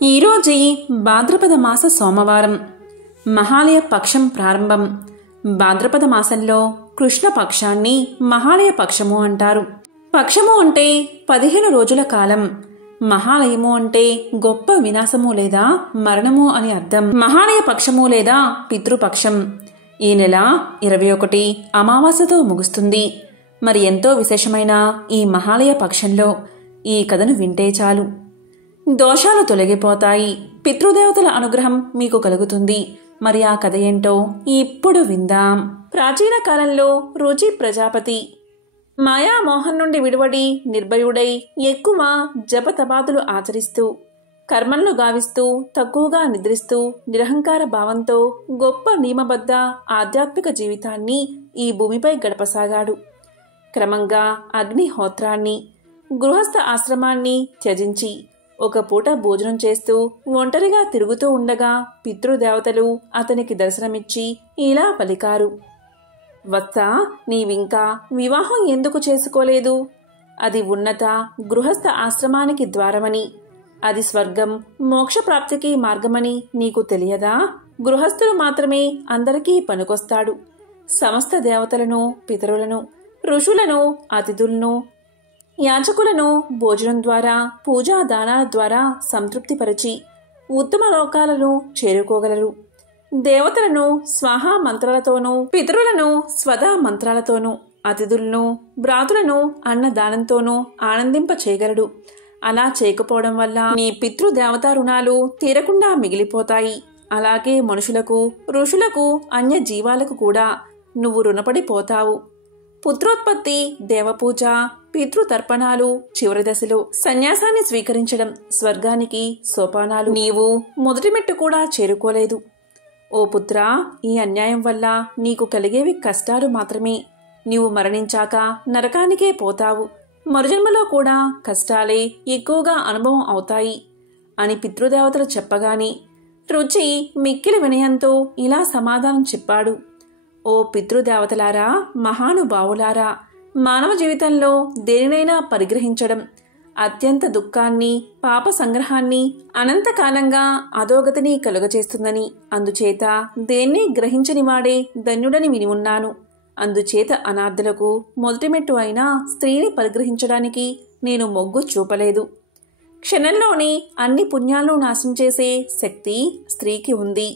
ఈరోజు భాద్రపద మాస సోమవారం, మహాలయ పక్షం ప్రారంభం. భాద్రపద మాసంలో కృష్ణ పక్షాన్ని మహాలయ పక్షము అంటారు. పక్షము అంటే 15 రోజుల కాలం. మహాలయము అంటే గొప్ప వినాశము లేదా మరణము అని అర్థం. మహాలయ పక్షము లేదా పితృపక్షం ఈ నెల 21 అమావాస్యతో ముగుస్తుంది. మరి ఎంతో విశేషమైన ఈ మహాలయ పక్షంలో ఈ కథను వింటే చాలు, దోషాలు తొలగిపోతాయి, పితృదేవతల అనుగ్రహం మీకు కలుగుతుంది. మరి ఆ కథ ఏంటో ఇప్పుడు విందాం. ప్రాచీన కాలంలో రుచి ప్రజాపతి మాయామోహన్ నుండి విడివడి నిర్భయుడై ఎక్కువ జపతపాదులు ఆచరిస్తూ, కర్మలను గావిస్తూ, తక్కువగా నిద్రిస్తూ, నిరహంకార భావంతో గొప్ప నియమబద్ధ ఆధ్యాత్మిక జీవితాన్ని ఈ భూమిపై గడపసాగాడు. క్రమంగా అగ్నిహోత్రాన్ని, గృహస్థ ఆశ్రమాన్ని త్యజించి ఒక పూట భోజనం చేస్తూ ఒంటరిగా తిరుగుతూ ఉండగా పితృదేవతలు అతనికి దర్శనమిచ్చి ఇలా పలికారు: వత్స, నీవింకా వివాహం ఎందుకు చేసుకోలేదు? అది ఉన్నత గృహస్థ ఆశ్రమానికి ద్వారమని, అది స్వర్గం మోక్షప్రాప్తికి మార్గమని నీకు తెలియదా? గృహస్థులు మాత్రమే అందరికీ పనికొస్తాడు. సమస్త దేవతలను, పితరులను, ఋషులను, అతిథులను, యాచకులను భోజనం ద్వారా, పూజా దానాల ద్వారా సంతృప్తిపరిచి ఉత్తమ లోకాలను చేరుకోగలరు. దేవతలను స్వాహా మంత్రాలతోనూ, పితరులను స్వదా మంత్రాలతోనూ, అతిథులను, భ్రాతులను అన్నదానంతోనూ ఆనందింప చేయగలడు. అలా చేయకపోవడం వల్ల నీ పితృదేవతా రుణాలు తీరకుండా మిగిలిపోతాయి. అలాగే మనుషులకు, ఋషులకు, అన్య జీవాలకు కూడా నువ్వు రుణపడిపోతావు. పుత్రోత్పత్తి, దేవపూజ, పితృతర్పణాలు చివరి దశలో, సన్యాసాన్ని స్వీకరించడం స్వర్గానికి సోపానాలు. నీవు మొదటి మెట్టు కూడా చేరుకోలేదు. ఓ పుత్రా, ఈ అన్యాయం వల్ల నీకు కలిగేవి కష్టాలు మాత్రమే. నీవు మరణించాక నరకానికే పోతావు. మరుజన్మలో కూడా కష్టాలే ఎక్కువగా అనుభవం అవుతాయి అని పితృదేవతలు చెప్పగాని రుచి మిక్కిలి వినయంతో ఇలా సమాధానం చెప్పాడు: ఓ పితృదేవతలారా, మహానుభావులారా, మానవ జీవితంలో దేనినైనా పరిగ్రహించడం అత్యంత దుఃఖాన్ని, పాప సంగ్రహాన్ని, అనంతకాలంగా అధోగతిని కలుగచేస్తుందని, అందుచేత దేన్ని గ్రహించని వాడే ధన్యుడని విని ఉన్నాను. అందుచేత అనార్థులకు మొదటి మెట్టు అయిన స్త్రీని పరిగ్రహించడానికి నేను మొగ్గు చూపలేదు. క్షణంలోనే అన్ని పుణ్యాలను నాశనం చేసే శక్తి స్త్రీకి ఉంది.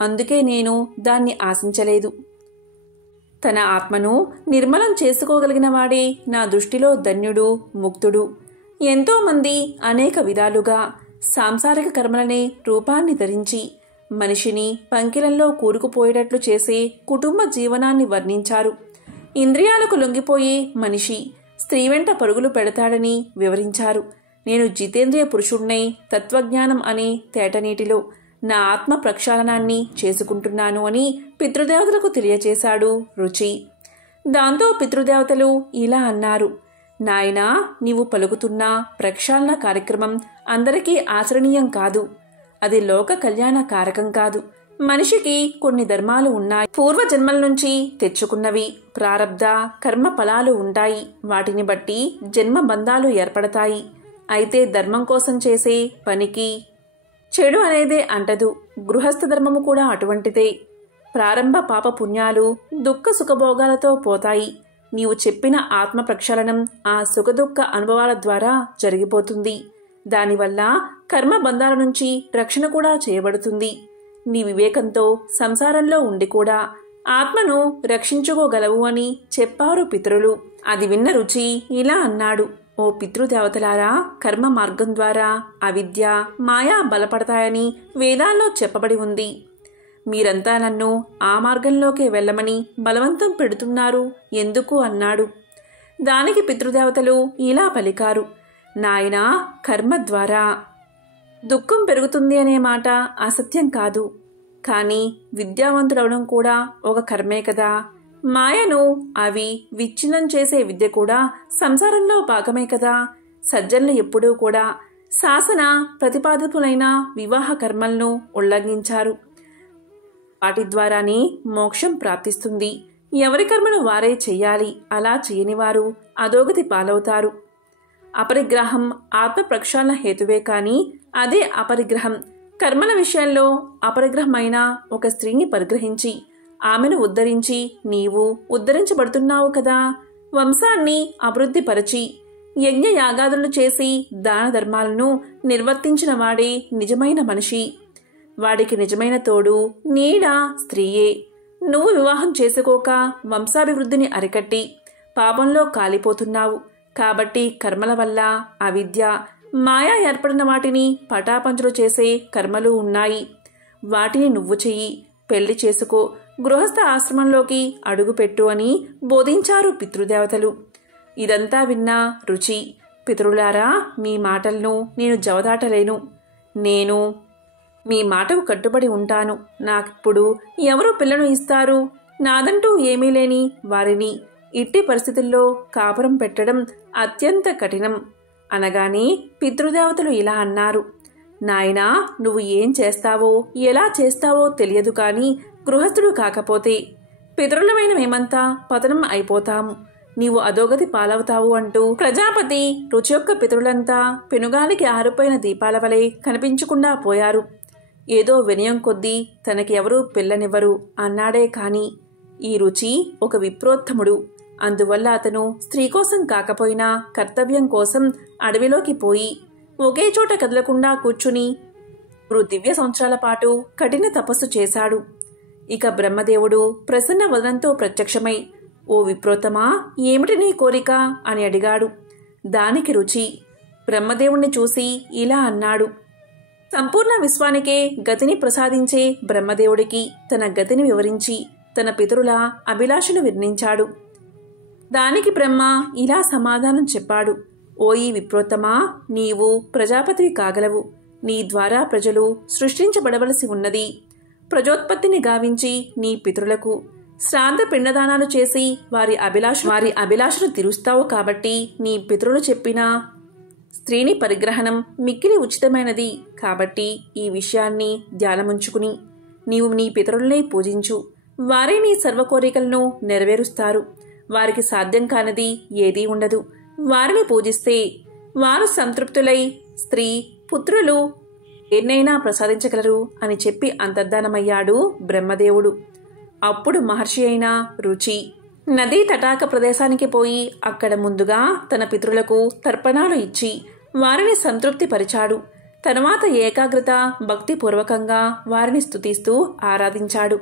అందుకే నేను దాన్ని ఆశించలేదు. తన ఆత్మను నిర్మలం చేసుకోగలిగిన వాడే నా దృష్టిలో ధన్యుడు, ముక్తుడు. ఎంతోమంది అనేక విధాలుగా సాంసారిక కర్మలనే రూపాన్ని ధరించి మనిషిని పంకిలంలో కూరుకుపోయేటట్లు చేసే కుటుంబ జీవనాన్ని వర్ణించారు. ఇంద్రియాలకు లొంగిపోయే మనిషి స్త్రీ వెంట పరుగులు పెడతాడని వివరించారు. నేను జితేంద్రియ పురుషుణ్ణై తత్వజ్ఞానం అనే తేటనీటిలో నా ఆత్మ ప్రక్షాళనాన్ని చేసుకుంటున్నాను అని పితృదేవతలకు తెలియచేశాడు రుచి. దాంతో పితృదేవతలు ఇలా అన్నారు: నాయనా, నీవు పలుకుతున్న ప్రక్షాళన కార్యక్రమం అందరికీ ఆచరణీయం కాదు. అది లోక కళ్యాణ కారకం కాదు. మనిషికి కొన్ని ధర్మాలు ఉన్నాయి. పూర్వజన్మల నుంచి తెచ్చుకున్నవి, ప్రారబ్ధ కర్మ ఫలాలు ఉంటాయి. వాటిని బట్టి జన్మ బంధాలు ఏర్పడతాయి. అయితే ధర్మం కోసం చేసే పనికి చెడు అనేదే అంటదు. గృహస్థ ధర్మము కూడా అటువంటిదే. ప్రారంభ పాప పుణ్యాలు దుఃఖ సుఖభోగాలతో పోతాయి. నీవు చెప్పిన ఆత్మ ప్రక్షాళనం ఆ సుఖదుఃఖ అనుభవాల ద్వారా జరిగిపోతుంది. దానివల్ల కర్మ బంధాల నుంచి రక్షణ కూడా చేయబడుతుంది. నీ వివేకంతో సంసారంలో ఉండి కూడా ఆత్మను రక్షించుకోగలవు అని చెప్పారు పితరులు. అది విన్న రుచి ఇలా అన్నాడు: ఓ పితృదేవతలారా, కర్మ మార్గం ద్వారా అవిద్య, మాయా బలపడతాయని వేదాల్లో చెప్పబడి ఉంది. మీరంతా నన్ను ఆ మార్గంలోకి వెళ్ళమని బలవంతం పెడుతున్నారు ఎందుకు అన్నాడు. దానికి పితృదేవతలు ఇలా పలికారు: నాయనా, కర్మ ద్వారా దుఃఖం పెరుగుతుంది అనే మాట అసత్యం కాదు. కానీ విద్యావంతుడవడం కూడా ఒక కర్మే కదా. మాయను అవి విచ్ఛిన్నం చేసే విద్య కూడా సంసారంలో భాగమే కదా. సజ్జనులు ఎప్పుడూ కూడా శాసన ప్రతిపాదితులైన వివాహ కర్మలను ఉల్లంఘించారు. వాటి ద్వారానే మోక్షం ప్రాప్తిస్తుంది. ఎవరి కర్మను వారే చెయ్యాలి. అలా చేయనివారు అధోగతి పాలవుతారు. అపరిగ్రహం ఆత్మ ప్రక్షాళన హేతువే కాని అదే అపరిగ్రహం. కర్మల విషయంలో అపరిగ్రహమైన ఒక స్త్రీని పరిగ్రహించి ఆమెను ఉద్ధరించి నీవు ఉద్ధరించబడుతున్నావు కదా. వంశాన్ని అభివృద్ధిపరచి యజ్ఞ యాగాదులు చేసి దాన ధర్మాలను నిర్వర్తించిన వాడే నిజమైన మనిషి. వాడికి నిజమైన తోడు నీడ స్త్రీయే. నువ్వు వివాహం చేసుకోక వంశాభివృద్ధిని అరికట్టి పాపంలో కాలిపోతున్నావు. కాబట్టి కర్మల వల్ల అవిద్య మాయా ఏర్పడిన వాటిని పటాపంచలు చేసే కర్మలు ఉన్నాయి. వాటిని నువ్వు చెయ్యి, పెళ్లి చేసుకో, గృహస్థ ఆశ్రమంలోకి అడుగుపెట్టు అని బోధించారు పితృదేవతలు. ఇదంతా విన్నా రుచి, పితరులారా, మీ మాటలను నేను జవదాటలేను. నేను మీ మాటకు కట్టుబడి ఉంటాను. నాకిప్పుడు ఎవరు పిల్లను ఇస్తారు? నాదంటూ ఏమీ లేని వారిని ఇట్టి పరిస్థితుల్లో కాపురం పెట్టడం అత్యంత కఠినం అనగానే పితృదేవతలు ఇలా అన్నారు. నాయనా, నువ్వు ఏం చేస్తావో ఎలా చేస్తావో తెలియదు కాని గృహస్థుడు కాకపోతే పితరులమైన మేమంతా పతనం అయిపోతాము. నీవు అధోగతి పాలవుతావు అంటూ ప్రజాపతి రుచి యొక్క పితరులంతా పెనుగాలికి ఆరిపోయిన దీపాల వలె కనిపించకుండా పోయారు. ఏదో వినయం కొద్దీ తనకి ఎవరూ పిల్లనివ్వరు అన్నాడే కాని ఈ రుచి ఒక విప్రోత్తముడు. అందువల్ల అతను స్త్రీ కోసం కాకపోయినా కర్తవ్యం కోసం అడవిలోకి పోయి ఒకే చోట కదలకుండా కూర్చుని 3 దివ్య సంవత్సరాల పాటు కఠిన తపస్సు చేశాడు. ఇక బ్రహ్మదేవుడు ప్రసన్న వదనంతో ప్రత్యక్షమై, ఓ విప్రోత్తమా, ఏమిటి నీ కోరిక అని అడిగాడు. దానికి రుచి బ్రహ్మదేవుణ్ణి చూసి ఇలా అన్నాడు. సంపూర్ణ విశ్వానికే గతిని ప్రసాదించే బ్రహ్మదేవుడికి తన గతిని వివరించి తన పితరుల అభిలాషను వర్ణించాడు. దానికి బ్రహ్మ ఇలా సమాధానం చెప్పాడు. ఓయి విప్రోత్తమా, నీవు ప్రజాపతివి కాగలవు. నీ ద్వారా ప్రజలు సృష్టించబడవలసి ఉన్నది. ప్రజోత్పత్తిని గావించి నీ పితరులకు శ్రాద్ధ పిండదానాలు చేసి వారి అభిలాషను తీరుస్తావు. కాబట్టి నీ పితరులు చెప్పిన స్త్రీని పరిగ్రహణం మిక్కిలి ఉచితమైనది. కాబట్టి ఈ విషయాన్ని ధ్యానముంచుకుని నీవు నీ పితరులనే పూజించు. వారే నీ సర్వ కోరికలను నెరవేరుస్తారు. వారికి సాధ్యం కానిది ఏదీ ఉండదు. వారిని పూజిస్తే వారు సంతృప్తులై స్త్రీ పుత్రులు ఎన్నైనా ప్రసాదించగలరు అని చెప్పి అంతర్ధానమయ్యాడు బ్రహ్మదేవుడు. అప్పుడు మహర్షి అయిన రుచి నదీ తటాక ప్రదేశానికి పోయి అక్కడ ముందుగా తన పితరులకు తర్పణాలు ఇచ్చి వారిని సంతృప్తి పరిచాడు. తరువాత ఏకాగ్రత భక్తిపూర్వకంగా వారిని స్తుతిస్తూ ఆరాధించాడు.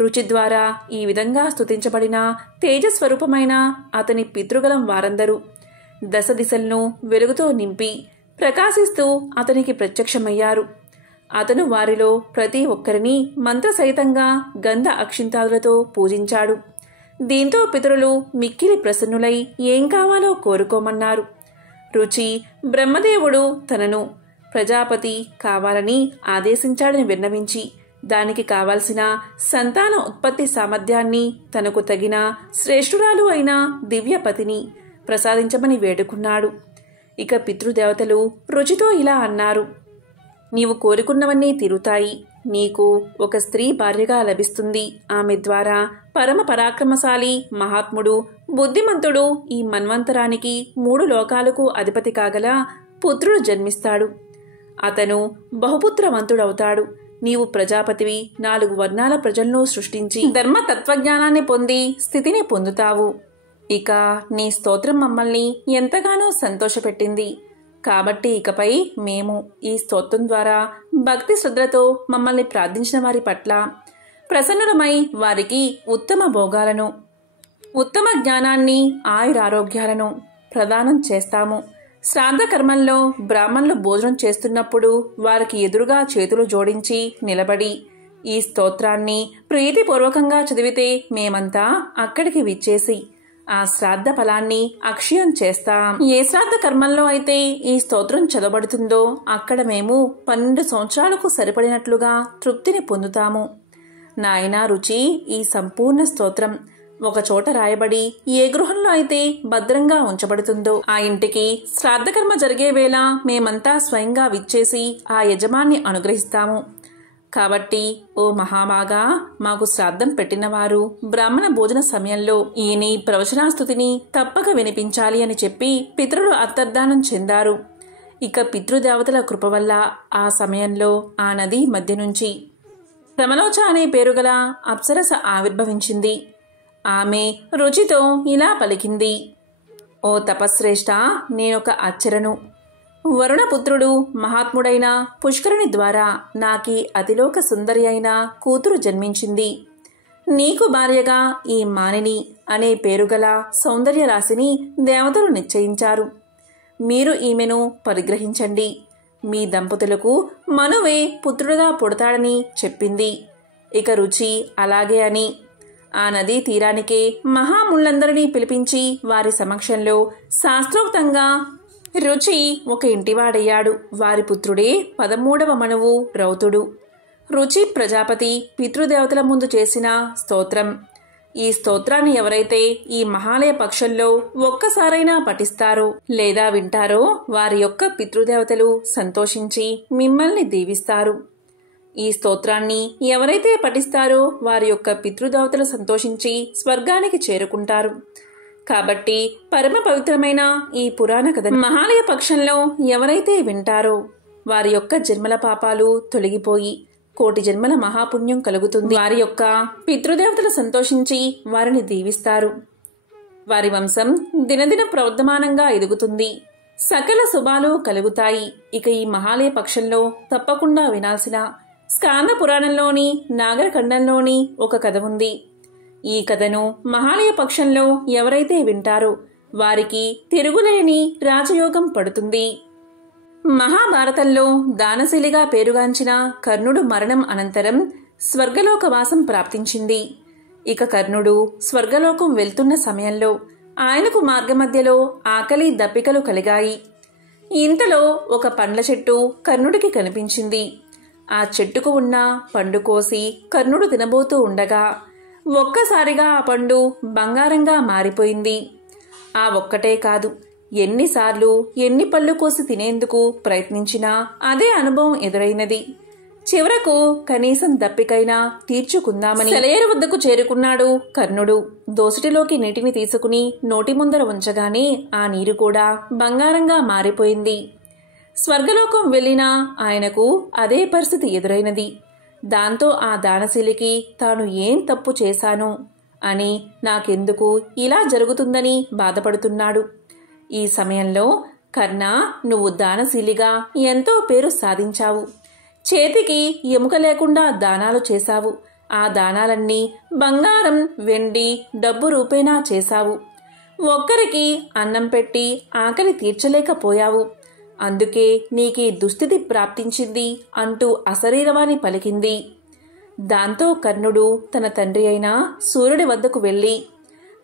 రుచి ద్వారా ఈ విధంగా స్తుతించబడిన తేజస్వరూపమైన అతని పితృగలం వారందరూ దశ దిశలను వెలుగుతో నింపి ప్రకాశిస్తూ అతనికి ప్రత్యక్షమయ్యారు. అతను వారిలో ప్రతి ఒక్కరిని మంత్రసహితంగా గంధ అక్షింతాదులతో పూజించాడు. దీంతో పితరులు మిక్కిలి ప్రసన్నులై ఏం కావాలో కోరుకోమన్నారు. రుచి బ్రహ్మదేవుడు తనను ప్రజాపతి కావాలని ఆదేశించాడని విన్నవించి దానికి కావాల్సిన సంతాన ఉత్పత్తి సామర్థ్యాన్ని తనకు తగిన శ్రేష్ఠురాలు అయిన దివ్యపతిని ప్రసాదించమని వేడుకున్నాడు. ఇక పితృదేవతలు రుచితో ఇలా అన్నారు. నీవు కోరుకున్నవన్నీ తీరుతాయి. నీకు ఒక స్త్రీ భార్యగా లభిస్తుంది. ఆమె ద్వారా పరమ పరాక్రమశాలి మహాత్ముడు బుద్ధిమంతుడు ఈ మన్వంతరానికి 3 లోకాలకు అధిపతి కాగల పుత్రుడు జన్మిస్తాడు. అతను బహుపుత్రవంతుడవుతాడు. నీవు ప్రజాపతివి 4 వర్ణాల ప్రజలను సృష్టించి ధర్మ తత్వజ్ఞానాన్ని పొంది స్థితిని పొందుతావు. ఇక నీ స్తోత్రం మమ్మల్ని ఎంతగానో సంతోషపెట్టింది. కాబట్టి ఇకపై మేము ఈ స్తోత్రం ద్వారా భక్తి శ్రద్ధలతో మమ్మల్ని ప్రార్థించిన వారి పట్ల ప్రసన్నులమై వారికి ఉత్తమ భోగాలను ఉత్తమ జ్ఞానాన్ని ఆయురారోగ్యాలను ప్రదానం చేస్తాము. శ్రాద్ధ కర్మల్లో బ్రాహ్మణులు భోజనం చేస్తున్నప్పుడు వారికి ఎదురుగా చేతులు జోడించి నిలబడి ఈ స్తోత్రాన్ని ప్రీతిపూర్వకంగా చదివితే మేమంతా అక్కడికి విచ్చేసి ఆ శ్రాద్ధ ఫలాన్ని అక్షయం చేస్తాం. ఏ శ్రాద్ధ కర్మల్లో అయితే ఈ స్తోత్రం చదవబడుతుందో అక్కడ మేము 12 సంవత్సరాలకు సరిపడినట్లుగా తృప్తిని పొందుతాము. నాయనా రుచి, ఈ సంపూర్ణ స్తోత్రం ఒక చోట రాయబడి ఏ గృహంలో అయితే భద్రంగా ఉంచబడుతుందో ఆ ఇంటికి శ్రాద్ధకర్మ జరిగే వేళ మేమంతా స్వయంగా విచ్చేసి ఆ యజమాన్ని అనుగ్రహిస్తాము. కాబట్టి ఓ మహాభాగా, మాకు శ్రాద్ధం పెట్టినవారు బ్రాహ్మణ భోజన సమయంలో ఈయన ప్రవచనాస్తుతిని తప్పక వినిపించాలి అని చెప్పి పితరులు అంతర్ధానం చెందారు. ఇక పితృదేవతల కృప వల్ల ఆ సమయంలో ఆ నది మధ్య నుంచి రమలోచ అనే పేరుగల అప్సరస ఆవిర్భవించింది. ఆమె రుచితో ఇలా పలికింది: ఓ తపశ్రేష్ఠ, నేనొక అచ్చరను. వరుణపుత్రుడు మహాత్ముడైన పుష్కరుని ద్వారా నాకీ అతిలోక సుందరి అయిన కూతురు జన్మించింది. నీకు భార్యగా ఈ మానిని అనే పేరుగల సౌందర్య రాశిని దేవతలు నిశ్చయించారు. మీరు ఈమెను పరిగ్రహించండి. మీ దంపతులకు మనువే పుత్రుడుగా పుడతాడని చెప్పింది. ఇక రుచి అలాగే అని ఆ నదీ తీరానికే మహాముళ్ళందరినీ పిలిపించి వారి సమక్షంలో శాస్త్రోక్తంగా రుచి ఒక ఇంటివాడయ్యాడు. వారి పుత్రుడే 13వ మనువు రౌతుడు. రుచి ప్రజాపతి పితృదేవతల ముందు చేసిన స్తోత్రం. ఈ స్తోత్రాన్ని ఎవరైతే ఈ మహాలయ పక్షంలో ఒక్కసారైనా పఠిస్తారో లేదా వింటారో వారి యొక్క పితృదేవతలు సంతోషించి మిమ్మల్ని దీవిస్తారు. ఈ స్తోత్రాన్ని ఎవరైతే పఠిస్తారో వారి యొక్క పితృదేవతలు సంతోషించి స్వర్గానికి చేరుకుంటారు. కాబట్టి పరమ పవిత్రమైన ఈ పురాణ కథ మహాలయ పక్షంలో ఎవరైతే వింటారో వారి యొక్క జన్మల పాపాలు తొలగిపోయి కోటి జన్మల మహాపుణ్యం కలుగుతుంది. వారి యొక్క పితృదేవతలు సంతోషించి వారిని దీవిస్తారు. వారి వంశం దినదిన ప్రవర్ధమానంగా ఎదుగుతుంది. సకల శుభాలు కలుగుతాయి. ఇక ఈ మహాలయ పక్షంలో తప్పకుండా వినాల్సిన స్కాంద పురాణంలోని నాగరఖండంలోని ఒక కథ ఉంది. ఈ కథను మహాలయ పక్షంలో ఎవరైతే వింటారో వారికి తిరుగులేని రాజయోగం పడుతుంది. మహాభారతంలో దానశీలిగా పేరుగాంచిన కర్ణుడు మరణం అనంతరం స్వర్గలోకవాసం ప్రాప్తించింది. ఇక కర్ణుడు స్వర్గలోకం వెళ్తున్న సమయంలో ఆయనకు మార్గమధ్యలో ఆకలి దప్పికలు కలిగాయి. ఇంతలో ఒక పండ్ల చెట్టు కర్ణుడికి కనిపించింది. ఆ చెట్టుకు ఉన్న పండు కోసి కర్ణుడు తినబోతూ ఉండగా ఒక్కసారిగా ఆ పండు బంగారంగా మారిపోయింది. ఆ ఒక్కటే కాదు, ఎన్నిసార్లు ఎన్ని పళ్ళు కోసి తినేందుకు ప్రయత్నించినా అదే అనుభవం ఎదురైనది. చివరకు కనీసం దప్పికైనా తీర్చుకుందామని సెలయేరు వద్దకు చేరుకున్నాడు కర్ణుడు. దోసిటిలోకి నీటిని తీసుకుని నోటి ముందర ఉంచగానే ఆ నీరు కూడా బంగారంగా మారిపోయింది. స్వర్గలోకం వెళ్లినా ఆయనకు అదే పరిస్థితి ఎదురైనది. దాంతో ఆ దానశీలికి తాను ఏం తప్పు చేశాను అని, నాకెందుకు ఇలా జరుగుతుందని బాధపడుతున్నాడు. ఈ సమయంలో కర్ణ, నువ్వు దానశీలిగా ఎంతో పేరు సాధించావు. చేతికి ఎముక లేకుండా దానాలు చేశావు. ఆ దానాలన్నీ బంగారం, వెండి, డబ్బు రూపేణా చేశావు. ఒక్కరికి అన్నం పెట్టి ఆకలి తీర్చలేకపోయావు. అందుకే నీకీ దుస్థితి ప్రాప్తించింది అంటూ అశరీరవాణి పలికింది. దాంతో కర్ణుడు తన తండ్రి అయిన సూర్యుడి వద్దకు వెళ్లి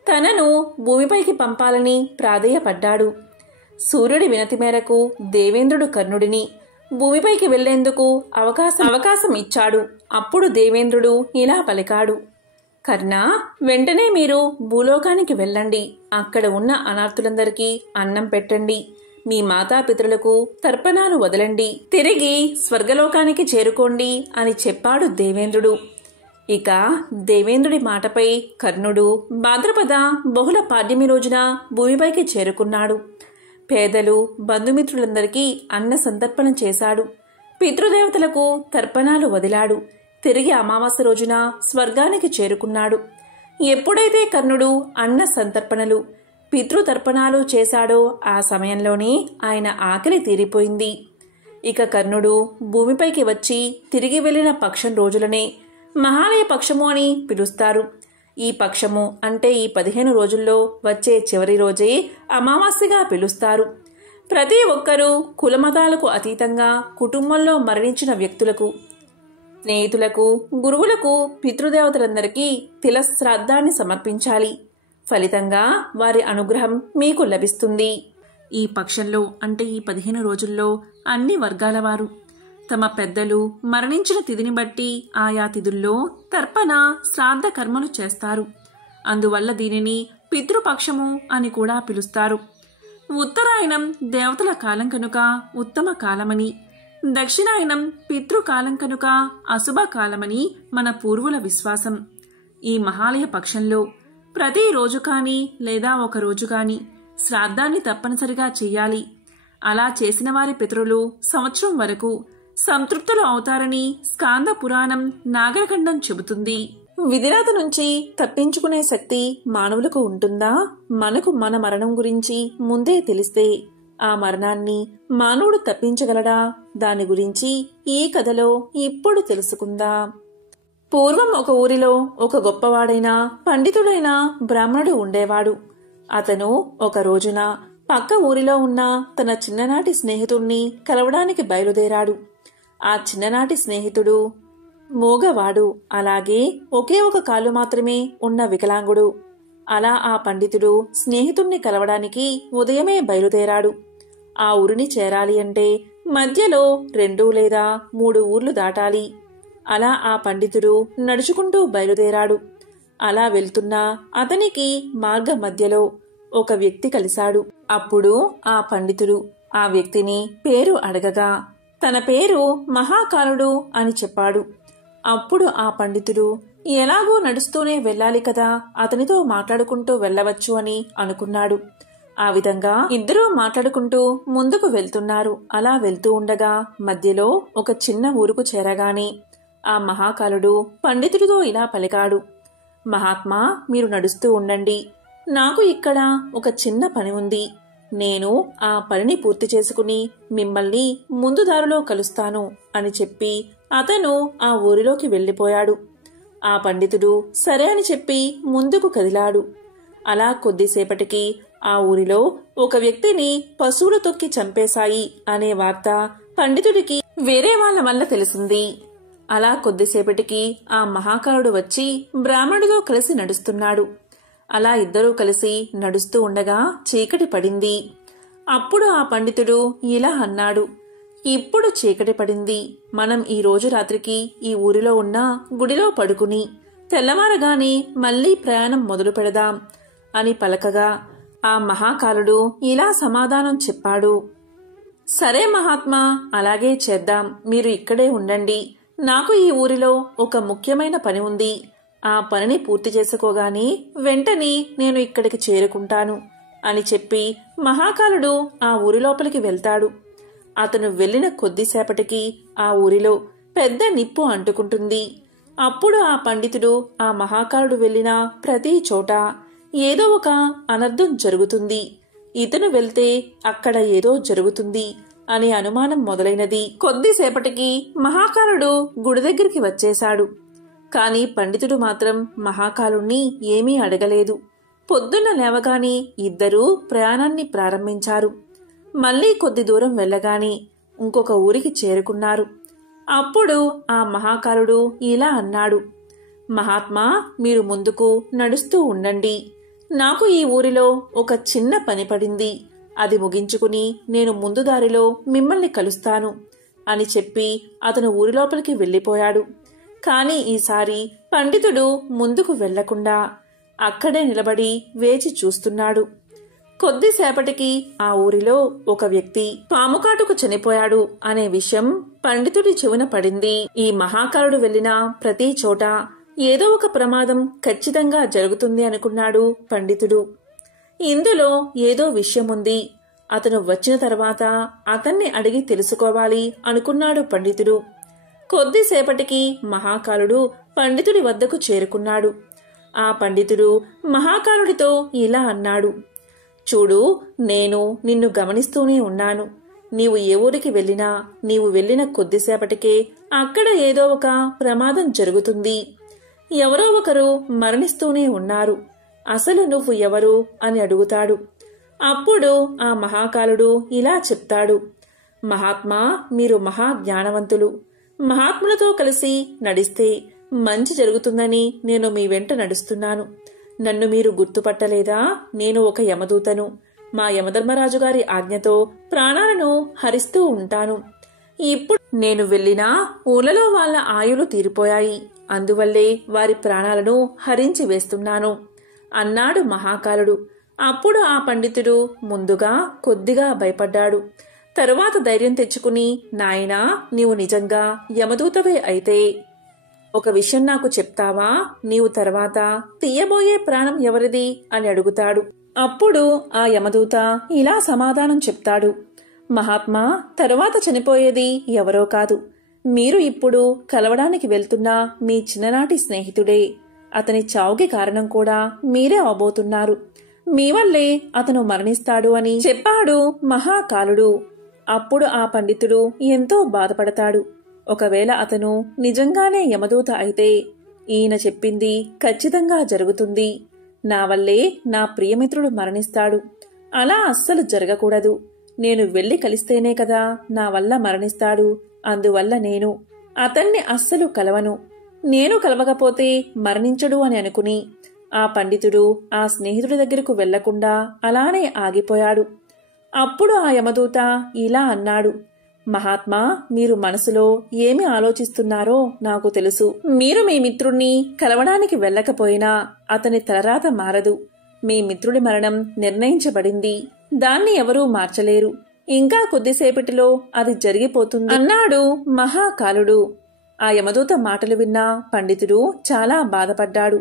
తనను భూమిపైకి పంపాలని ప్రాధేయపడ్డాడు. సూర్యుడి వినతి మేరకు దేవేంద్రుడు కర్ణుడిని భూమిపైకి వెళ్లేందుకు అవకాశం ఇచ్చాడు. అప్పుడు దేవేంద్రుడు ఇలా పలికాడు: కర్ణ, వెంటనే మీరు భూలోకానికి వెళ్ళండి. అక్కడ ఉన్న అనాథులందరికీ అన్నం పెట్టండి. మీ మాతాపితరులకు తర్పణాలు వదలండి. తిరిగి స్వర్గలోకానికి చేరుకోండి అని చెప్పాడు దేవేంద్రుడు. ఇక దేవేంద్రుడి మాటపై కర్ణుడు భాద్రపద బహుళ పాడ్యమి రోజున భూమిపైకి చేరుకున్నాడు. పేదలు, బంధుమిత్రులందరికీ అన్న సంతర్పణం చేశాడు. పితృదేవతలకు తర్పణాలు వదిలాడు. తిరిగి అమావాస్య రోజున స్వర్గానికి చేరుకున్నాడు. ఎప్పుడైతే కర్ణుడు అన్న సంతర్పణలు, పితృతర్పణాలు చేశాడో ఆ సమయంలోనే ఆయన ఆకలి తీరిపోయింది. ఇక కర్ణుడు భూమిపైకి వచ్చి తిరిగి వెళ్లిన పక్షం రోజులనే మహాలయ పక్షము అని పిలుస్తారు. ఈ పక్షము అంటే ఈ 15 రోజుల్లో వచ్చే చివరి రోజే అమావాస్యగా పిలుస్తారు. ప్రతి ఒక్కరూ కులమతాలకు అతీతంగా కుటుంబంలో మరణించిన వ్యక్తులకు, స్నేహితులకు, గురువులకు, పితృదేవతలందరికీ తిలశ్రాద్ధాన్ని సమర్పించాలి. ఫలితంగా వారి అనుగ్రహం మీకు లభిస్తుంది. ఈ పక్షంలో అంటే ఈ 15 రోజుల్లో అన్ని వర్గాల వారు తమ పెద్దలు మరణించిన తిథిని బట్టి ఆయా తిథుల్లో తర్పణ, శ్రాద్ధ కర్మలు చేస్తారు. అందువల్ల దీనిని పితృపక్షము అని కూడా పిలుస్తారు. ఉత్తరాయణం దేవతల కాలం కనుక ఉత్తమ కాలమని, దక్షిణాయనం పితృకాలం కనుక అశుభ కాలమని మన పూర్వుల విశ్వాసం. ఈ మహాలయ పక్షంలో ప్రతి రోజు కానీ లేదా ఒక రోజు కానీ శ్రాద్ధాన్ని తప్పనిసరిగా చెయ్యాలి. అలా చేసిన వారి పితరులు సంవత్సరం వరకు సంతృప్తులు అవుతారని స్కాంద పురాణం నాగరఖండం చెబుతుంది. విధిరాత నుంచి తప్పించుకునే శక్తి మానవులకు ఉంటుందా? మనకు మన మరణం గురించి ముందే తెలిస్తే ఆ మరణాన్ని మానవుడు తప్పించగలడా? దాని గురించి ఈ కథలో ఇప్పుడు తెలుసుకుందాం. పూర్వం ఒక ఊరిలో ఒక గొప్పవాడైన పండితుడైన బ్రాహ్మణుడు ఉండేవాడు. అతను ఒక రోజున పక్క ఊరిలో ఉన్న తన చిన్ననాటి స్నేహితుణ్ణి కలవడానికి బయలుదేరాడు. ఆ చిన్ననాటి స్నేహితుడు మూగవాడు, అలాగే ఒకే ఒక కాలు మాత్రమే ఉన్న వికలాంగుడు. అలా ఆ పండితుడు స్నేహితుణ్ణి కలవడానికి ఉదయమే బయలుదేరాడు. ఆ ఊరిని చేరాలి అంటే మధ్యలో 2 లేదా 3 ఊర్లు దాటాలి. అలా ఆ పండితుడు నడుచుకుంటూ బయలుదేరాడు. అలా వెళ్తున్నా అతనికి మార్గ మధ్యలో ఒక వ్యక్తి కలిశాడు. అప్పుడు ఆ పండితుడు ఆ వ్యక్తిని పేరు అడగగా తన పేరు మహాకాలుడు అని చెప్పాడు. అప్పుడు ఆ పండితుడు ఎలాగో నడుస్తూనే వెళ్ళాలి కదా, అతనితో మాట్లాడుకుంటూ వెళ్ళవచ్చు అని అనుకున్నాడు. ఆ విధంగా ఇద్దరూ మాట్లాడుకుంటూ ముందుకు వెళ్తున్నారు. అలా వెళ్తూ ఉండగా మధ్యలో ఒక చిన్న ఊరుకు చేరగానే ఆ మహాకాలుడు పండితుడితో ఇలా పలికాడు. మహాత్మా, మీరు నడుస్తూ ఉండండి. నాకు ఇక్కడ ఒక చిన్న పని ఉంది. నేను ఆ పనిని పూర్తి చేసుకుని మిమ్మల్ని ముందు దారిలో కలుస్తాను అని చెప్పి అతను ఆ ఊరిలోకి వెళ్లిపోయాడు. ఆ పండితుడు సరే అని చెప్పి ముందుకు కదిలాడు. అలా కొద్దిసేపటికి ఆ ఊరిలో ఒక వ్యక్తిని పశువులు తొక్కి చంపేశాయి అనే వార్త పండితుడికి వేరే వాళ్ల వల్ల తెలిసింది. అలా కొద్దిసేపటికి ఆ మహాకాలుడు వచ్చి బ్రాహ్మణుడితో కలిసి నడుస్తున్నాడు. అలా ఇద్దరూ కలిసి నడుస్తూ ఉండగా చీకటి పడింది. అప్పుడు ఆ పండితుడు ఇలా అన్నాడు. ఇప్పుడు చీకటి పడింది. మనం ఈ రోజు రాత్రికి ఈ ఊరిలో ఉన్న గుడిలో పడుకుని తెల్లవారగానే మళ్లీ ప్రయాణం మొదలు పెడదాం అని పలకగా ఆ మహాకాలుడు ఇలా సమాధానం చెప్పాడు. సరే మహాత్మా, అలాగే చేద్దాం. మీరు ఇక్కడే ఉండండి. నాకు ఈ ఊరిలో ఒక ముఖ్యమైన పని ఉంది. ఆ పనిని పూర్తి చేసుకోగానే వెంటనే నేను ఇక్కడికి చేరుకుంటాను అని చెప్పి మహాకాలుడు ఆ ఊరి లోపలికి వెళ్తాడు. అతను వెళ్లిన కొద్దిసేపటికి ఆ ఊరిలో పెద్ద నిప్పు అంటుకుంటుంది. అప్పుడు ఆ పండితుడు ఆ మహాకాలుడు వెళ్లిన ప్రతి చోట ఏదో ఒక అనర్థం జరుగుతుంది. ఇతను వెళ్తే అక్కడ ఏదో జరుగుతుంది అనే అనుమానం మొదలైనది. కొద్దిసేపటికి మహాకాలుడు గుడి దగ్గరికి వచ్చేశాడు. కాని పండితుడు మాత్రం మహాకాలుణ్ణి ఏమీ అడగలేదు. పొద్దున్న లేవగానే ఇద్దరూ ప్రయాణాన్ని ప్రారంభించారు. మళ్లీ కొద్ది దూరం వెళ్లగానే ఇంకొక ఊరికి చేరుకున్నారు. అప్పుడు ఆ మహాకాలుడు ఇలా అన్నాడు. మహాత్మా, మీరు ముందుకు నడుస్తూ ఉండండి. నాకు ఈ ఊరిలో ఒక చిన్న పని పడింది. అది ముగించుకుని నేను ముందు దారిలో మిమ్మల్ని కలుస్తాను అని చెప్పి అతను ఊరి లోపలికి వెళ్లిపోయాడు. కాని ఈసారి పండితుడు ముందుకు వెళ్లకుండా అక్కడే నిలబడి వేచి చూస్తున్నాడు. కొద్దిసేపటికి ఆ ఊరిలో ఒక వ్యక్తి పాముకాటుకు చనిపోయాడు అనే విషయం పండితుడి చెవున పడింది. ఈ మహాకాలుడు వెళ్లిన ప్రతి చోట ఏదో ఒక ప్రమాదం ఖచ్చితంగా జరుగుతుంది అనుకున్నాడు పండితుడు. ఇందులో ఏదో విషయముంది. అతను వచ్చిన తర్వాత అతన్ని అడిగి తెలుసుకోవాలి అనుకున్నాడు పండితుడు. కొద్దిసేపటికి మహాకాలుడు పండితుడి వద్దకు చేరుకున్నాడు. ఆ పండితుడు మహాకాలుడితో ఇలా అన్నాడు. చూడు, నేను నిన్ను గమనిస్తూనే ఉన్నాను. నీవు ఏ ఊరికి వెళ్ళినా నీవు వెళ్లిన కొద్దిసేపటికే అక్కడ ఏదో ఒక ప్రమాదం జరుగుతుంది. ఎవరో ఒకరు మరణిస్తూనే ఉన్నారు. అసలు నువ్వు ఎవరు అని అడుగుతాడు. అప్పుడు ఆ మహాకాలుడు ఇలా చెప్తాడు. మహాత్మా, మీరు మహా జ్ఞానవంతులు. మహాత్ములతో కలిసి నడిస్తే మంచి జరుగుతుందని నేను మీ వెంట నడుస్తున్నాను. నన్ను మీరు గుర్తుపట్టలేదా? నేను ఒక యమదూతను. మా యమధర్మరాజు గారి ఆజ్ఞతో ప్రాణాలను హరిస్తూ ఉంటాను. ఇప్పుడు నేను వెళ్లినా ఊళ్ళలో వాళ్ల ఆయులు తీరిపోయాయి. అందువల్లే వారి ప్రాణాలను హరించి వేస్తున్నాను అన్నాడు మహాకాలుడు. అప్పుడు ఆ పండితుడు ముందుగా కొద్దిగా భయపడ్డాడు. తరువాత ధైర్యం తెచ్చుకుని, నాయనా, నీవు నిజంగా యమదూతవే అయితే ఒక విషయం నాకు చెప్తావా? నీవు తర్వాత తీయబోయే ప్రాణం ఎవరిది అని అడుగుతాడు. అప్పుడు ఆ యమదూత ఇలా సమాధానం చెప్తాడు. మహాత్మా, తరువాత చనిపోయేది ఎవరో కాదు, మీరు ఇప్పుడు కలవడానికి వెళ్తున్న మీ చిన్ననాటి స్నేహితుడే. అతని చావుకి కారణం కూడా మీరే అవబోతున్నారు. మీ వల్లే అతను మరణిస్తాడు అని చెప్పాడు మహాకాలుడు. అప్పుడు ఆ పండితుడు ఎంతో బాధపడతాడు. ఒకవేళ అతను నిజంగానే యమదూత అయితే ఈయన చెప్పింది ఖచ్చితంగా జరుగుతుంది. నా వల్లే నా ప్రియమిత్రుడు మరణిస్తాడు. అలా అస్సలు జరగకూడదు. నేను వెళ్లి కలిస్తేనే కదా నా వల్ల మరణిస్తాడు. అందువల్ల నేను అతన్ని అస్సలు కలవను. నేను కలవకపోతే మరణించడు అని అనుకుని ఆ పండితుడు ఆ స్నేహితుడి దగ్గరకు వెళ్లకుండా అలానే ఆగిపోయాడు. అప్పుడు ఆ యమదూత ఇలా అన్నాడు, మహాత్మా, మీరు మనసులో ఏమి ఆలోచిస్తున్నారో నాకు తెలుసు. మీరు మీ మిత్రుణ్ణి కలవడానికి వెళ్ళకపోయినా అతని తలరాత మారదు. మీ మిత్రుడి మరణం నిర్ణయించబడింది. దాన్ని ఎవరూ మార్చలేరు. ఇంకా కొద్దిసేపటిలో అది జరిగిపోతుంది అన్నాడు మహాకాలుడు. ఆ యమదూత మాటలు విన్న పండితుడు చాలా బాధపడ్డాడు.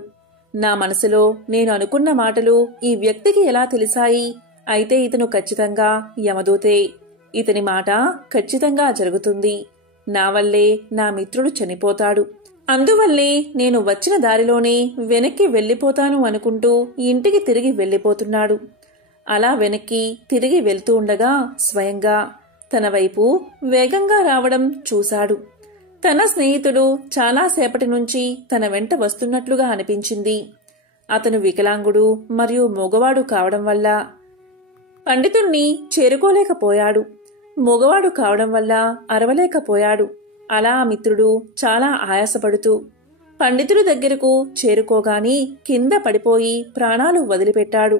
నా మనసులో నేను అనుకున్న మాటలు ఈ వ్యక్తికి ఎలా తెలిసాయి? అయితే ఇతను ఖచ్చితంగా యమదూతే. ఇతని మాట ఖచ్చితంగా జరుగుతుంది. నా వల్లే నా మిత్రుడు చనిపోతాడు. అందువల్లే నేను వచ్చిన దారిలోనే వెనక్కి వెళ్లిపోతాను అనుకుంటూ ఇంటికి తిరిగి వెళ్లిపోతున్నాడు. అలా వెనక్కి తిరిగి వెళ్తూ ఉండగా స్వయంగా తన వైపు వేగంగా రావడం చూశాడు. తన స్నేహితుడు చాలాసేపటి నుంచి తన వెంట వస్తున్నట్లుగా అనిపించింది. అతను వికలాంగుడు మరియు మగవాడు కావడం వల్ల పండితుణ్ణి చేరుకోలేకపోయాడు. మగవాడు కావడం వల్ల అరవలేకపోయాడు. అలా మిత్రుడు చాలా ఆయాసపడుతూ పండితుడి దగ్గరకు చేరుకోగాని కింద పడిపోయి ప్రాణాలు వదిలిపెట్టాడు.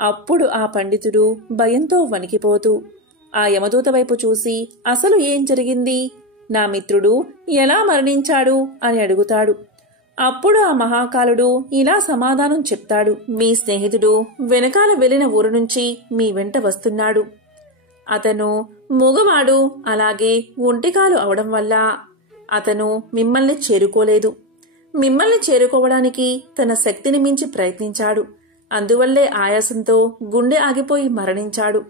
అప్పుడు ఆ పండితుడు భయంతో వణికిపోతూ ఆ యమదూత వైపు చూసి అసలు ఏం జరిగింది, నా మిత్రుడు ఎలా మరణించాడు అని అడుగుతాడు. అప్పుడు ఆ మహాకాలుడు ఇలా సమాధానం చెప్తాడు, మీ స్నేహితుడు వెనకాల వెళ్లిన ఊరు నుంచి మీ వెంట వస్తున్నాడు. అతను మూగవాడు, అలాగే ఒంటికాలు అవడం వల్ల అతను మిమ్మల్ని చేరుకోలేదు. మిమ్మల్ని చేరుకోవడానికి తన శక్తిని మించి ప్రయత్నించాడు. అందువల్లే ఆయాసంతో గుండె ఆగిపోయి మరణించాడు.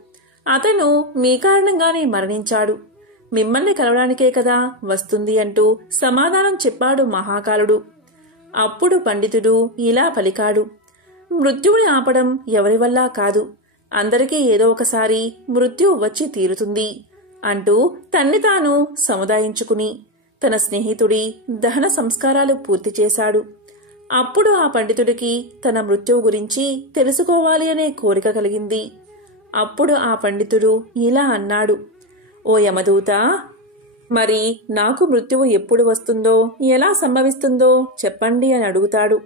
అతను మీ కారణంగానే మరణించాడు. మిమ్మల్ని కలవడానికే కదా వస్తుంది అంటూ సమాధానం చెప్పాడు మహాకాలుడు. అప్పుడు పండితుడు ఇలా పలికాడు, మృత్యువుని ఆపడం ఎవరి వల్ల కాదు. అందరికీ ఏదో ఒకసారి మృత్యు వచ్చి తీరుతుంది అంటూ తన్ని తాను సముదాయించుకుని తన స్నేహితుడి దహన సంస్కారాలు పూర్తి చేశాడు. అప్పుడు ఆ పండితుడికి తన మృత్యువు గురించి తెలుసుకోవాలి అనే కోరిక కలిగింది. అప్పుడు ఆ పండితుడు ఇలా అన్నాడు, ఓ యమదూత, మరి నాకు మృత్యువు ఎప్పుడు వస్తుందో ఎలా సంభవిస్తుందో చెప్పండి అని అడుగుతాడు.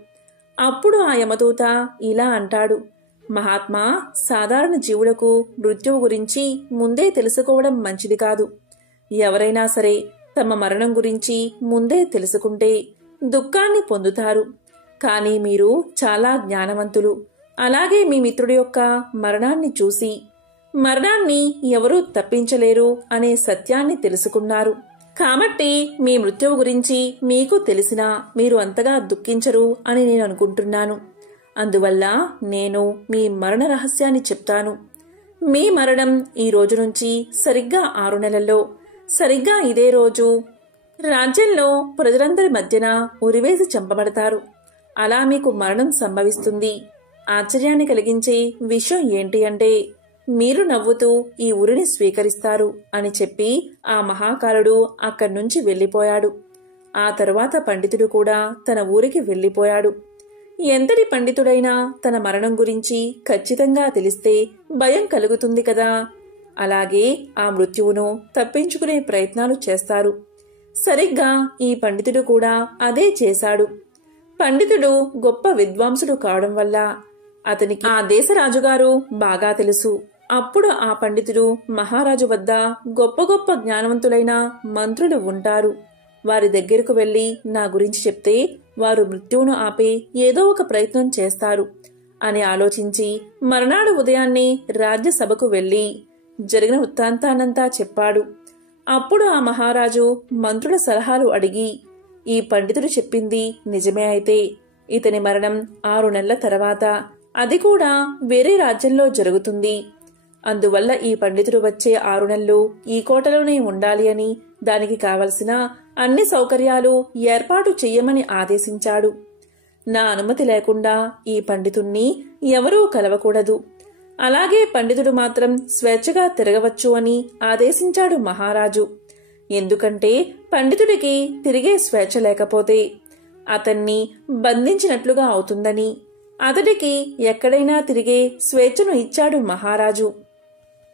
అప్పుడు ఆ యమదూత ఇలా అంటాడు, మహాత్మా, సాధారణ జీవులకు మృత్యువు గురించి ముందే తెలుసుకోవడం మంచిది కాదు. ఎవరైనా సరే తమ మరణం గురించి ముందే తెలుసుకుంటే దుఃఖాన్ని పొందుతారు. కానీ మీరు చాలా జ్ఞానవంతులు. అలాగే మీ మిత్రుడి యొక్క మరణాన్ని చూసి మరణాన్ని ఎవరూ తప్పించలేరు అనే సత్యాన్ని తెలుసుకున్నారు. కాబట్టి మీ మృత్యువు గురించి మీకు తెలిసినా మీరు అంతగా దుఃఖించరు అని నేను అనుకుంటున్నాను. అందువల్ల నేను మీ మరణ రహస్యాన్ని చెప్తాను. మీ మరణం ఈ రోజు నుంచి సరిగ్గా 6 నెలల్లో సరిగ్గా ఇదే రోజు రాజ్యంలో ప్రజలందరి మధ్యన ఉరివేసి చంపబడతారు. అలా మీకు మరణం సంభవిస్తుంది. ఆశ్చర్యాన్ని కలిగించే విషయం ఏంటి అంటే మీరు నవ్వుతూ ఈ ఉరిని స్వీకరిస్తారు అని చెప్పి ఆ మహాకాలుడు అక్కడి నుంచి వెళ్లిపోయాడు. ఆ తరువాత పండితుడు కూడా తన ఊరికి వెళ్లిపోయాడు. ఎంతటి పండితుడైనా తన మరణం గురించి ఖచ్చితంగా తెలిస్తే భయం కలుగుతుంది కదా. అలాగే ఆ మృత్యువును తప్పించుకునే ప్రయత్నాలు చేస్తారు. సరిగ్గా ఈ పండితుడు కూడా అదే చేశాడు. పండితుడు గొప్ప విద్వాంసుడు కావడం వల్ల అతనికి ఆ దేశ రాజుగారు బాగా తెలుసు. అప్పుడు ఆ పండితుడు మహారాజు వద్ద గొప్ప గొప్ప జ్ఞానవంతులైన మంత్రులు ఉంటారు. వారి దగ్గరకు వెళ్లి నా గురించి చెప్తే వారు మృత్యువును ఆపే ఏదో ఒక ప్రయత్నం చేస్తారు అని ఆలోచించి మర్నాడు ఉదయాన్నే రాజ్యసభకు వెళ్లి జరిగిన వృత్తాంతాన్నంతా చెప్పాడు. అప్పుడు ఆ మహారాజు మంత్రుల సలహాలు అడిగి ఈ పండితుడు చెప్పింది నిజమే అయితే ఇతని మరణం 6 నెలల తర్వాత, అది కూడా వేరే రాజ్యంలో జరుగుతుంది. అందువల్ల ఈ పండితుడు వచ్చే 6 నెలలు ఈ కోటలోనే ఉండాలి అని, దానికి కావలసిన అన్ని సౌకర్యాలు ఏర్పాటు చెయ్యమని ఆదేశించాడు. నా అనుమతి లేకుండా ఈ పండితుణ్ణి ఎవరూ కలవకూడదు. అలాగే పండితుడు మాత్రం స్వేచ్ఛగా తిరగవచ్చు అని ఆదేశించాడు మహారాజు. ఎందుకంటే పండితుడికి తిరిగే స్వేచ్ఛ లేకపోతే అతన్ని బంధించినట్లుగా అవుతుందని అతడికి ఎక్కడైనా తిరిగే స్వేచ్ఛను ఇచ్చాడు మహారాజు.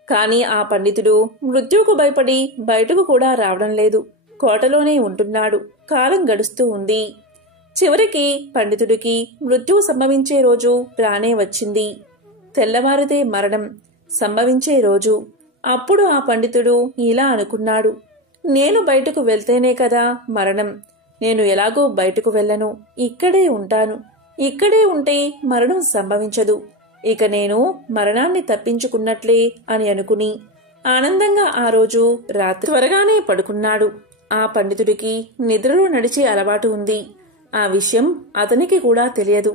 కాని ఆ పండితుడు మృత్యువుకు భయపడి బయటకు కూడా రావడం లేదు. కోటలోనే ఉంటున్నాడు. కాలం గడుస్తూ ఉంది. చివరికి పండితుడికి మృత్యువు సంభవించే రోజు రానే వచ్చింది. తెల్లవారితే మరణం సంభవించే రోజు. అప్పుడు ఆ పండితుడు ఇలా అనుకున్నాడు, నేను బయటకు వెళ్తేనే కదా మరణం. నేను ఎలాగో బయటకు వెళ్ళను. ఇక్కడే ఉంటాను. ఇక్కడే ఉంటే మరణం సంభవించదు. ఇక నేను మరణాన్ని తప్పించుకున్నట్లే అని అనుకుని ఆనందంగా ఆ రోజు రాత్రి త్వరగానే పడుకున్నాడు. ఆ పండితుడికి నిద్రలో నడిచే అలవాటు ఉంది. ఆ విషయం అతనికి కూడా తెలియదు.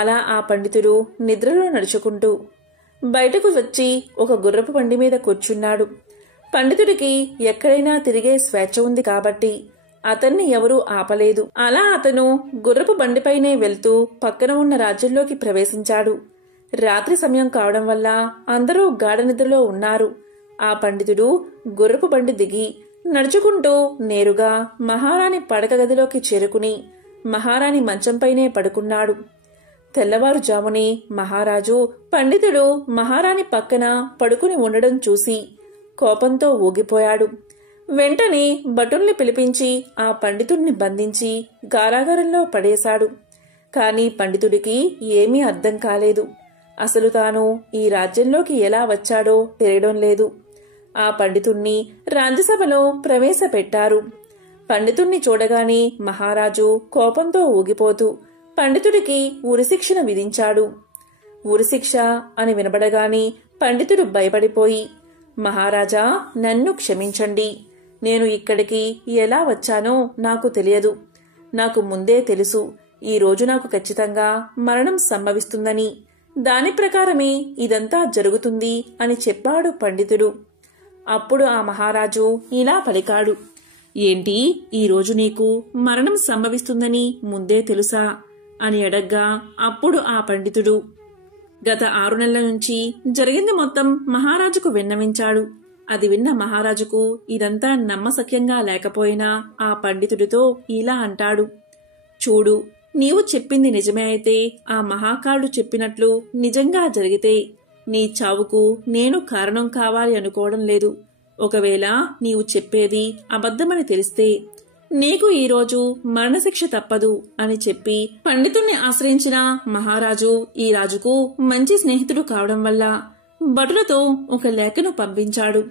అలా ఆ పండితుడు నిద్రలో నడుచుకుంటూ బయటకు వచ్చి ఒక గుర్రపు బండి మీద కూర్చున్నాడు. పండితుడికి ఎక్కడైనా తిరిగే స్వేచ్ఛ ఉంది కాబట్టి అతన్ని ఎవరూ ఆపలేదు. అలా అతను గుర్రపు బండిపైనే వెళ్తూ పక్కన ఉన్న రాజ్యంలోకి ప్రవేశించాడు. రాత్రి సమయం కావడం వల్ల అందరూ గాఢ నిద్రలో ఉన్నారు. ఆ పండితుడు గుర్రపు బండి దిగి నడుచుకుంటూ నేరుగా మహారాణి పడక గదిలోకి చేరుకుని మహారాణి మంచంపైనే పడుకున్నాడు. తెల్లవారుజామునే మహారాజు పండితుడు మహారాణి పక్కన పడుకుని ఉండడం చూసి కోపంతో ఊగిపోయాడు. వెంటనే భటుల్ని పిలిపించి ఆ పండితుడిని బంధించి కారాగారంలో పడేశాడు. కాని పండితుడికి ఏమీ అర్థం కాలేదు. అసలు తాను ఈ రాజ్యంలోకి ఎలా వచ్చాడో తెలియడం లేదు. ఆ పండితుణ్ణి రాజ్యసభలో ప్రవేశపెట్టారు. పండితుణ్ణి చూడగానే మహారాజు కోపంతో ఊగిపోతూ పండితుడికి ఉరిశిక్షను విధించాడు. ఉరిశిక్ష అని వినబడగానే పండితుడు భయపడిపోయి, మహారాజా, నన్ను క్షమించండి. నేను ఇక్కడికి ఎలా వచ్చానో నాకు తెలియదు. నాకు ముందే తెలుసు ఈ రోజు నాకు ఖచ్చితంగా మరణం సంభవిస్తుందని. దాని ప్రకారమే ఇదంతా జరుగుతుంది అని చెప్పాడు పండితుడు. అప్పుడు ఆ మహారాజు ఇలా పలికాడు, ఏంటి, ఈరోజు నీకు మరణం సంభవిస్తుందని ముందే తెలుసా అని అడగ్గా అప్పుడు ఆ పండితుడు గత 6 నెలల నుంచి జరిగింది మొత్తం మహారాజుకు విన్నవించాడు. అది విన్న మహారాజుకు ఇదంతా నమ్మశక్యంగా లేకపోయినా ఆ పండితుడితో ఇలా అంటాడు, చూడు, నీవు చెప్పింది నిజమే అయితే, ఆ మహాకారుడు చెప్పినట్లు నిజంగా జరిగితే నీ చావుకు నేను కారణం కావాలి అనుకోవడం లేదు. ఒకవేళ నీవు చెప్పేది అబద్ధమని తెలిస్తే నీకు ఈరోజు మరణశిక్ష తప్పదు అని చెప్పి పండితుణ్ణి ఆశ్రయించిన మహారాజు ఈ రాజుకు మంచి స్నేహితుడు కావడం వల్ల భటులతో ఒక లేఖను పంపించాడు.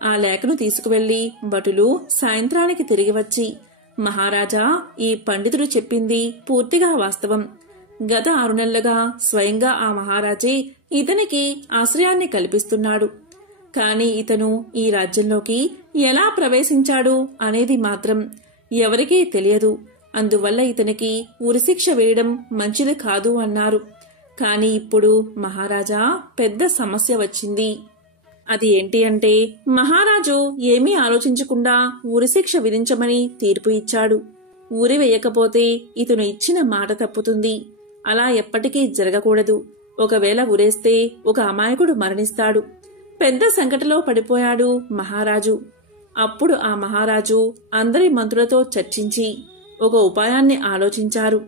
ఆ లేఖను తీసుకువెళ్లి భటులు సాయంత్రానికి తిరిగి వచ్చి, మహారాజా, ఈ పండితుడు చెప్పింది పూర్తిగా వాస్తవం. గత 6 నెలలుగా స్వయంగా ఆ మహారాజే ఇతనికి ఆశ్రయాన్ని కల్పిస్తున్నాడు. కాని ఇతను ఈ రాజ్యంలోకి ఎలా ప్రవేశించాడు అనేది మాత్రం ఎవరికీ తెలియదు. అందువల్ల ఇతనికి ఉరిశిక్ష వేయడం మంచిది కాదు అన్నారు. కాని ఇప్పుడు మహారాజా, పెద్ద సమస్య వచ్చింది. అది ఏంటి అంటే, మహారాజు ఏమీ ఆలోచించకుండా ఉరిశిక్ష విధించమని తీర్పు ఇచ్చాడు. ఉరి వేయకపోతే ఇతను ఇచ్చిన మాట తప్పుతుంది. అలా ఎప్పటికీ జరగకూడదు. ఒకవేళ ఉరేస్తే ఒక అమాయకుడు మరణిస్తాడు. పెద్ద సంకటలో పడిపోయాడు మహారాజు. అప్పుడు ఆ మహారాజు అందరి మంత్రులతో చర్చించి ఒక ఉపాయాన్ని ఆలోచించారు.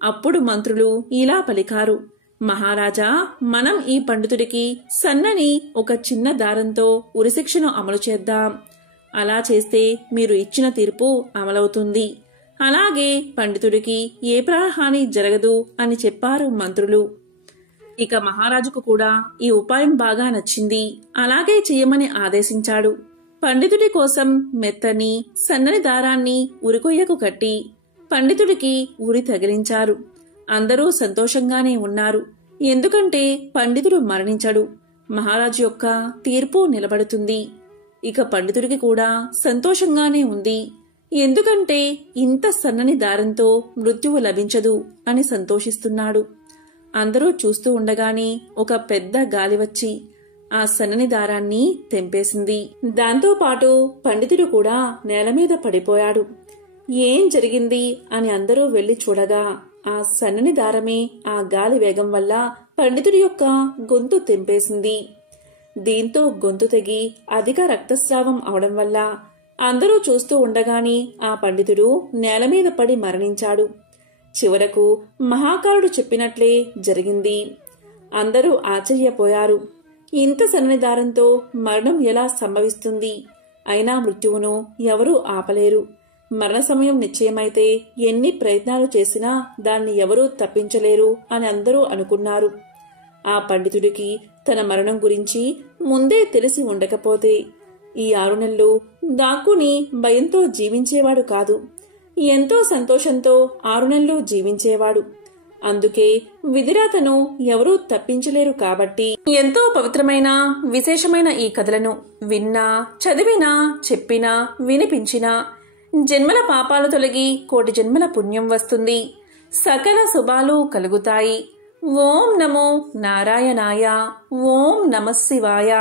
అప్పుడు మంత్రులు ఇలా పలికారు, మహారాజా, మనం ఈ పండితుడికి సన్నని ఒక చిన్న దారంతో ఉరిశిక్షను అమలు చేద్దాం. అలా చేస్తే మీరు ఇచ్చిన తీర్పు అమలవుతుంది. అలాగే పండితుడికి ఏ ప్రాణహాని జరగదు అని చెప్పారు మంత్రులు. ఇక మహారాజుకు కూడా ఈ ఉపాయం బాగా నచ్చింది. అలాగే చెయ్యమని ఆదేశించాడు. పండితుడి కోసం మెత్తని సన్నని దారాన్ని ఉరికొయ్యకు కట్టి పండితుడికి ఉరి తగిలించారు. అందరూ సంతోషంగానే ఉన్నారు. ఎందుకంటే పండితుడు మరణించడు. మహారాజు యొక్క తీర్పు నిలబడుతుంది. ఇక పండితుడికి కూడా సంతోషంగానే ఉంది. ఎందుకంటే ఇంత సన్నని దారంతో మృత్యువు లభించదు అని సంతోషిస్తున్నాడు. అందరూ చూస్తూ ఉండగానే ఒక పెద్ద గాలి వచ్చి ఆ సన్నని దారాన్ని తెంపేసింది. దాంతోపాటు పండితుడు కూడా నేలమీద పడిపోయాడు. ఏం జరిగింది అని అందరూ వెళ్లి చూడగా ఆ సన్నని దారమే ఆ గాలి వేగం వల్ల పండితుడి యొక్క గొంతు తెంపేసింది. దీంతో గొంతు తెగి అధిక రక్తస్రావం అవడం వల్ల అందరూ చూస్తూ ఉండగానే ఆ పండితుడు నేలమీద పడి మరణించాడు. చివరకు మహాకారుడు చెప్పినట్లే జరిగింది. అందరూ ఆశ్చర్యపోయారు. ఇంత సన్నని దారంతో మరణం ఎలా సంభవిస్తుంది? అయినా మృత్యువును ఎవరూ ఆపలేరు. మరణ సమయం నిశ్చయమైతే ఎన్ని ప్రయత్నాలు చేసినా దాన్ని ఎవరూ తప్పించలేరు అని అందరూ అనుకున్నారు. ఆ పండితుడికి తన మరణం గురించి ముందే తెలిసి ఉండకపోతే ఈ 6 నెలలు దాక్కుని భయంతో జీవించేవాడు కాదు. ఎంతో సంతోషంతో 6 నెలలు జీవించేవాడు. అందుకే విధిరాతను ఎవరూ తప్పించలేరు. కాబట్టి ఎంతో పవిత్రమైన విశేషమైన ఈ కథలను విన్నా, చదివినా, చెప్పినా, వినిపించినా జన్మల పాపాలు తొలగి కోటి జన్మల పుణ్యం వస్తుంది. సకల శుభాలు కలుగుతాయి. ఓం నమో నారాయణాయ. ఓం నమః శివాయ.